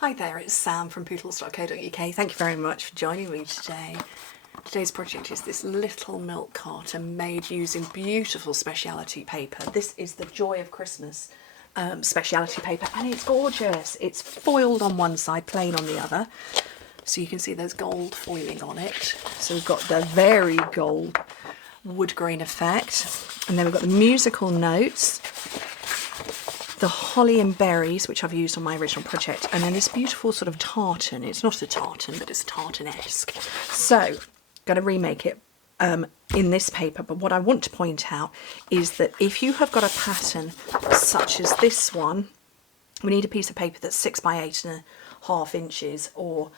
Hi there, it's Sam from Pootles.co.uk. Thank you very much for joining me today. Today's project is this little milk carton made using beautiful speciality paper. This is the Joy of Christmas speciality paper, and it's gorgeous. It's foiled on one side, plain on the other. So you can see there's gold foiling on it. So we've got the very gold wood grain effect. And then we've got the musical notes, the holly and berries, which I've used on my original project, and then this beautiful sort of tartan. It's not a tartan, but it's tartan-esque. So, going to remake it in this paper, but what I want to point out is that if you have got a pattern such as this one, we need a piece of paper that's 6 by 8.5 inches or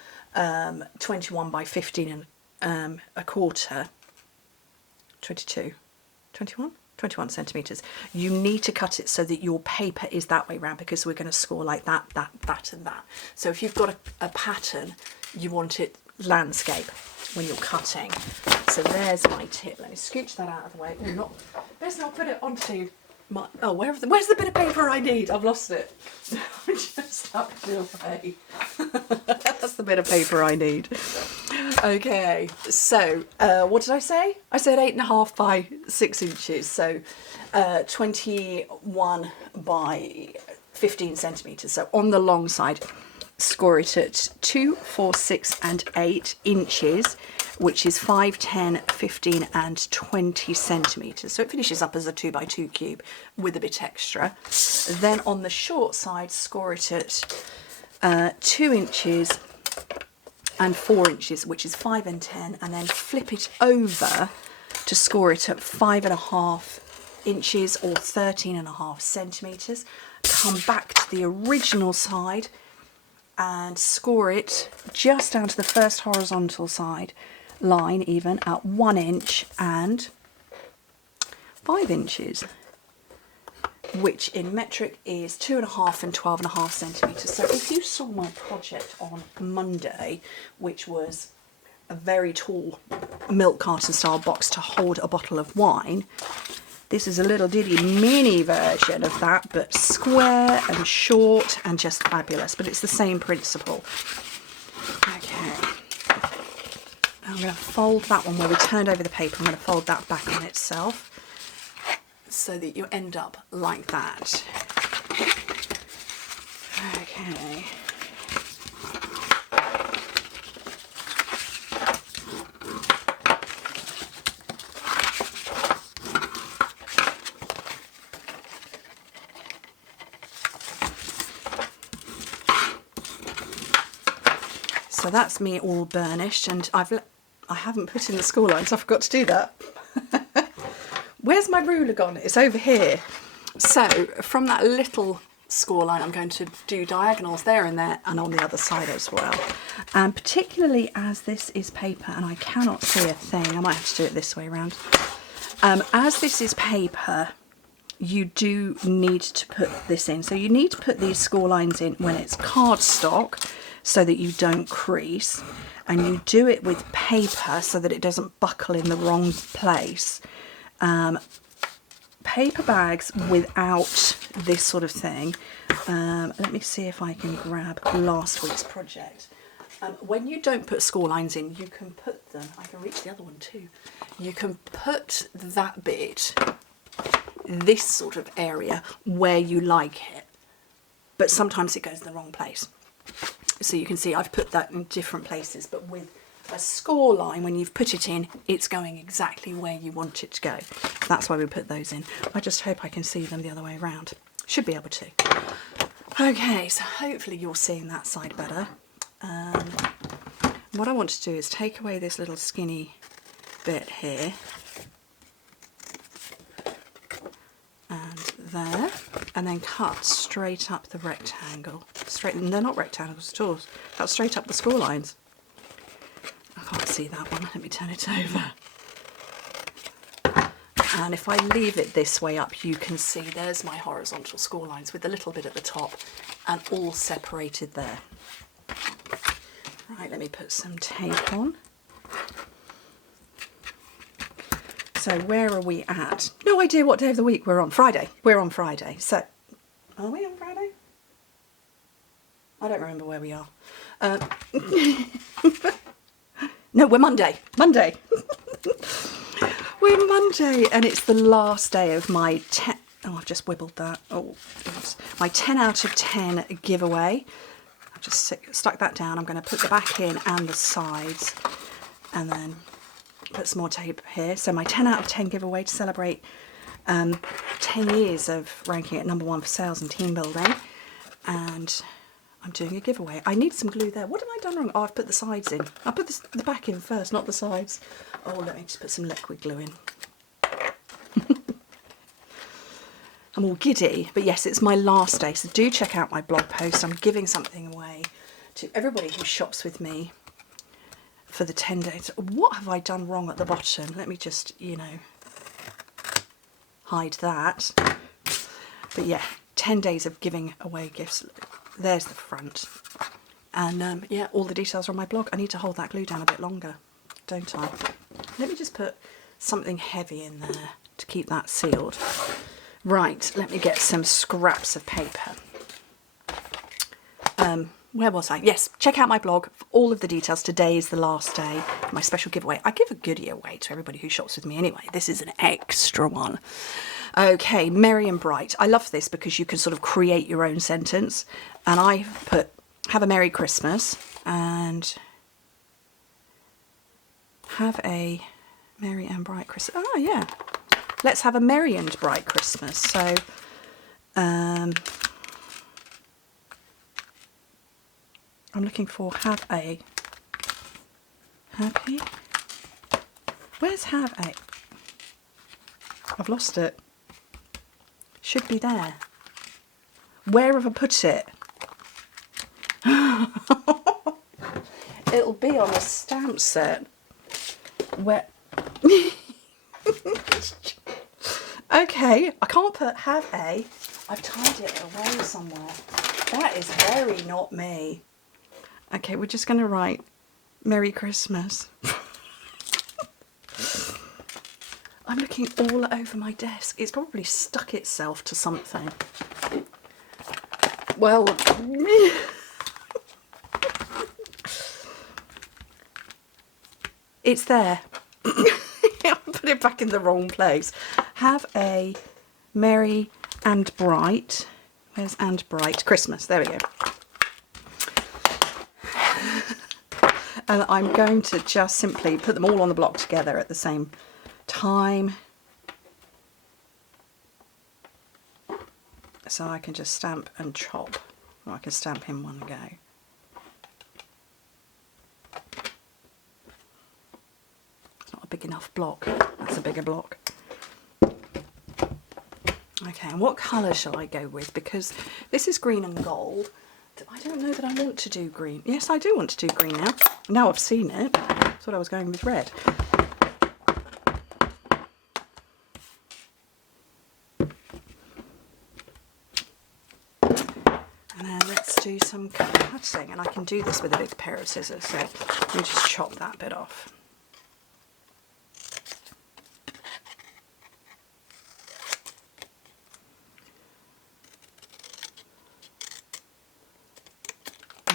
21 by 15 and a quarter, 22, 21? 21 centimetres. You need to cut it so that your paper is that way round, because we're going to score like that, that and that. So if you've got a pattern, you want it landscape when you're cutting. So there's my tip. Let me scooch that out of the way. Oh, let's not put it onto my... Oh, where's the bit of paper I need? I've lost it. Just up your way. That's the bit of paper I need. Okay, so what did I say? I said 8.5 by 6 inches, so 21 by 15 centimetres. So on the long side, score it at 2, 4, 6 and 8 inches, which is 5, 10, 15 and 20 centimetres. So it finishes up as a 2 by 2 cube with a bit extra. Then on the short side, score it at 2 inches and 4 inches, which is 5 and 10, and then flip it over to score it at 5.5 inches or 13.5 centimetres. Come back to the original side and score it just down to the first horizontal side line, even at 1 inch and 5 inches, which in metric is 2.5 and 12.5 centimetres. So if you saw my project on Monday, which was a very tall milk carton style box to hold a bottle of wine, this is a little ditty mini version of that, but square and short and just fabulous. But it's the same principle. Okay. I'm going to fold that one where we turned over the paper. I'm going to fold that back on itself, so that you end up like that. Okay. So that's me all burnished, and I haven't put in the score lines. I forgot to do that. Where's my ruler gone? It's over here. So from that little score line, I'm going to do diagonals there and there and on the other side as well. And particularly as this is paper and I cannot see a thing, I might have to do it this way around. As this is paper, you do need to put this in. So you need to put these score lines in when it's cardstock so that you don't crease. And you do it with paper so that it doesn't buckle in the wrong place. Paper bags without this sort of thing, let me see if I can grab last week's project. When you don't put score lines in, you can put them, I can reach the other one too, you can put that bit, this sort of area, where you like it, but sometimes it goes in the wrong place. So you can see I've put that in different places, but with a score line, when you've put it in, it's going exactly where you want it to go. That's why we put those in. I just hope I can see them the other way around. Should be able to. Okay, so hopefully you're seeing that side better. What I want to do is take away this little skinny bit here and there, and then cut straight up the rectangle. And they're not rectangles at all. Cut straight up the score lines. I can't see that one. Let me turn it over. And if I leave it this way up, you can see there's my horizontal score lines with a little bit at the top and all separated there. Right, let me put some tape on. So where are we at? No idea what day of the week we're on. Friday. We're on Friday. So, are we on Friday? I don't remember where we are. No, we're Monday. Monday. We're Monday, and it's the last day of my 10... Oh, I've just wibbled that. Oh, oops. My 10 out of 10 giveaway. I've just stuck that down. I'm going to put the back in and the sides, and then put some more tape here. So my 10 out of 10 giveaway to celebrate 10 years of ranking at #1 for sales and team building. And I'm doing a giveaway. I need some glue there. What have I done wrong? Oh, I've put the sides in. I put the back in first, not the sides. Oh, let me just put some liquid glue in. I'm all giddy, but yes, it's my last day, so do check out my blog post. I'm giving something away to everybody who shops with me for the 10 days. What have I done wrong at the bottom? Let me just, you know, hide that. But yeah, 10 days of giving away gifts. There's the front. And yeah, all the details are on my blog. I need to hold that glue down a bit longer, don't I? Let me just put something heavy in there to keep that sealed. Right, let me get some scraps of paper. Where was I? Yes, check out my blog for all of the details. Today is the last day of my special giveaway. I give a goodie away to everybody who shops with me anyway. This is an extra one. Okay, merry and bright. I love this because you can sort of create your own sentence. And I put, have a Merry Christmas and have a merry and bright Christmas. Oh, yeah. Let's have a merry and bright Christmas. So, I'm looking for have a happy. Where's have a? I've lost it. Should be there. Where have I put it? It'll be on a stamp set. Where? Okay, I can't put have a. I've tied it away somewhere. That is very not me. Okay, we're just going to write Merry Christmas. I'm looking all over my desk. It's probably stuck itself to something. Well, it's there. I put it back in the wrong place. Have a merry and bright. Where's and bright? Christmas. There we go. And I'm going to just simply put them all on the block together at the same time. So I can just stamp and chop. Or I can stamp in one go. It's not a big enough block. That's a bigger block. Okay, and what colour shall I go with? Because this is green and gold. I don't know that I want to do green. Yes, I do want to do green now. Now I've seen it. I thought I was going with red. And then let's do some cutting. And I can do this with a big pair of scissors. So let me just chop that bit off.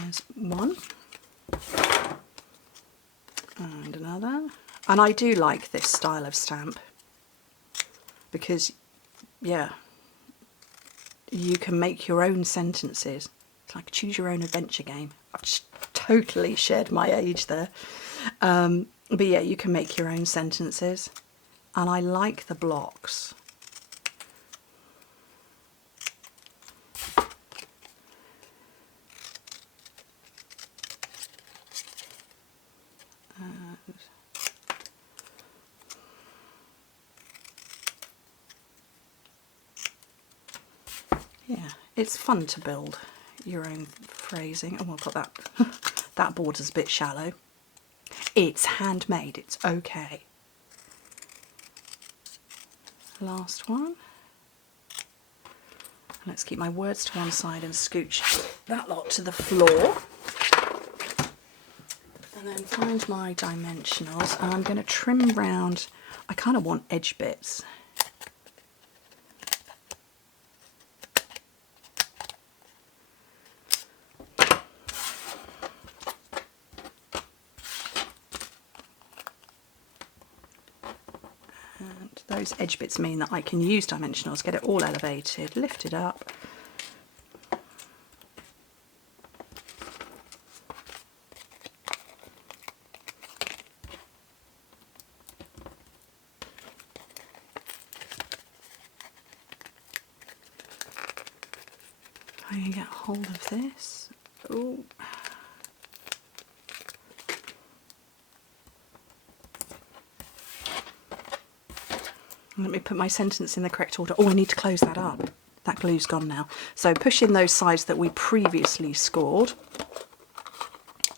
There's one and another, and I do like this style of stamp because, yeah, you can make your own sentences. It's like a choose your own adventure game. I've just totally shared my age there, but yeah, you can make your own sentences, and I like the blocks. Yeah, it's fun to build your own phrasing. Oh, I've got that. That border's a bit shallow. It's handmade, it's okay. Last one. Let's keep my words to one side and scooch that lot to the floor. And then find my dimensionals, and I'm going to trim round. I kind of want edge bits. those edge bits mean that I can use dimensionals, get it all elevated, lift it up. I can get hold of this. Ooh. Let me put my sentence in the correct order. Oh, I need to close that up. That glue's gone now. So push in those sides that we previously scored.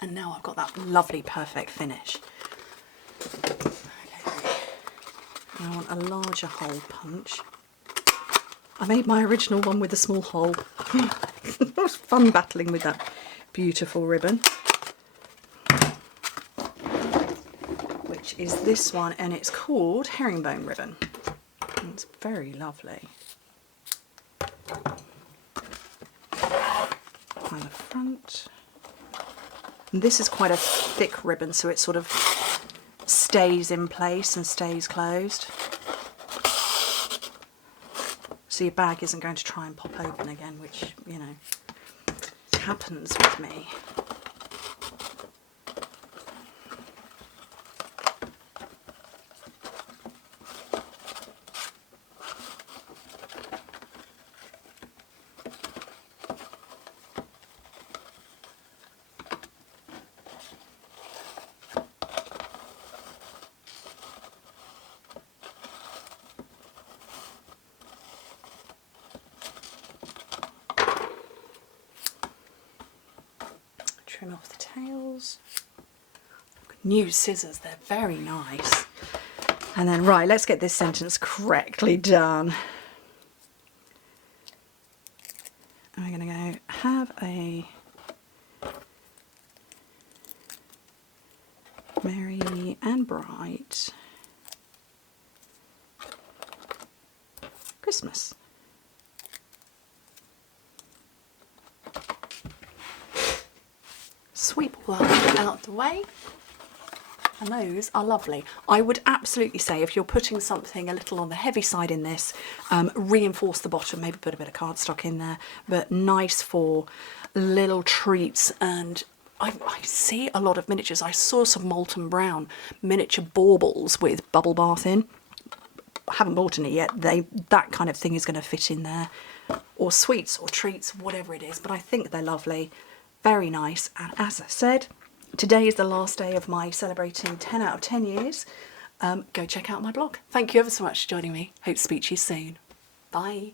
And now I've got that lovely, perfect finish. Okay. I want a larger hole punch. I made my original one with a small hole. It was fun battling with that beautiful ribbon. Which is this one, and it's called Herringbone Ribbon. And it's very lovely. On the front. And this is quite a thick ribbon, so it sort of stays in place and stays closed. So your bag isn't going to try and pop open again, which, you know, happens with me. Trim off the tails. New scissors, they're very nice. And then, right, let's get this sentence correctly done. I'm going to go, have a merry and bright Christmas. Sweep all that out the way, and those are lovely. I would absolutely say if you're putting something a little on the heavy side in this, reinforce the bottom, maybe put a bit of cardstock in there, but nice for little treats. And I see a lot of miniatures. I saw some Molten Brown miniature baubles with bubble bath in. I haven't bought any yet. That kind of thing is going to fit in there, or sweets or treats, whatever it is, but I think they're lovely. Very nice. And as I said, today is the last day of my celebrating 10 out of 10 years. Go check out my blog. Thank you ever so much for joining me. Hope to speak to you soon. Bye.